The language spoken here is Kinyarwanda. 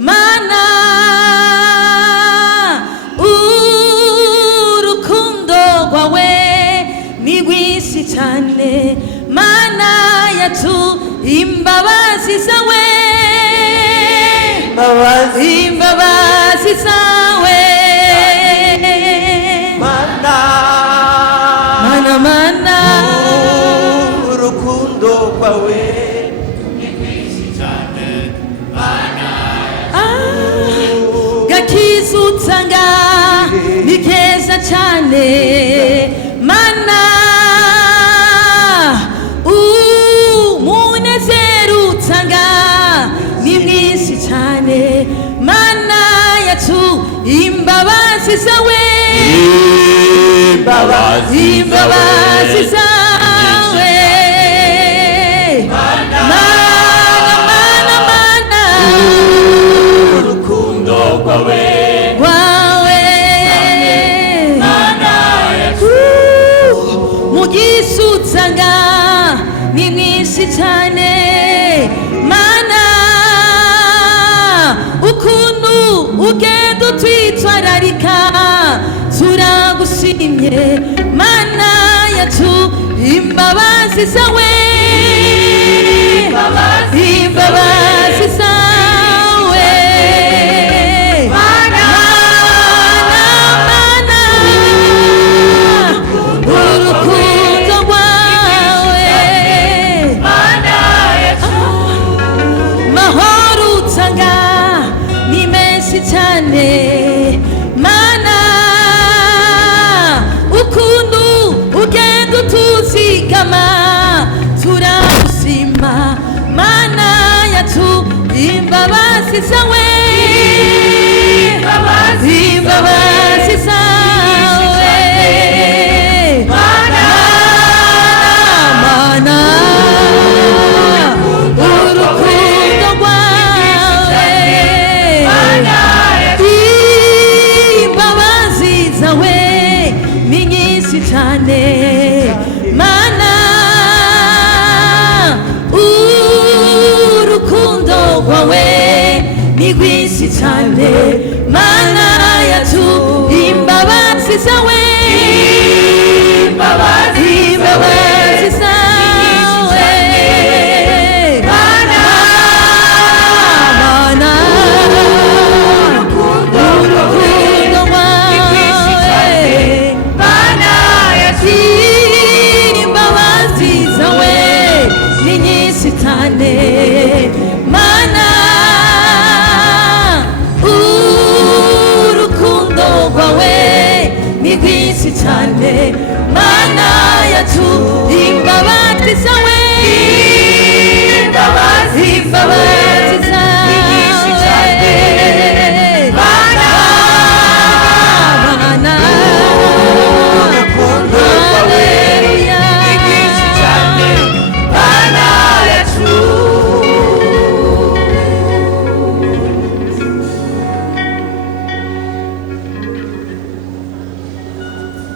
mana urukundo rwawe ni rwinshi cyane mana yacu imbabazi zawe imbabazi zawe mana mana mana urukundo rwawe gakiza utanga ni keza cyane mana umunezero utanga ni mwinshi cyane mana yacu imbabazi zawe imbabazi zawe mana mana mana urukundo rwawe mugisha utanga ni mwinshi cyane mana ukuntu ugenda utwitwararika turagushimye mana yacu imbabazi zawe imbabazi zawe mana mana urukundo rwawe mahoro utanga ni menshi cyane mana ukuntu ugenda utuzigama turagushima mana yacu imbabazi zawe imbabazi zawe mana mana urukundo rwawe imbabazi zawe ni nyinshi cyane mana urukundo rwawe ni rwinshi cyane mana yacu imbabazi zawe imbabazi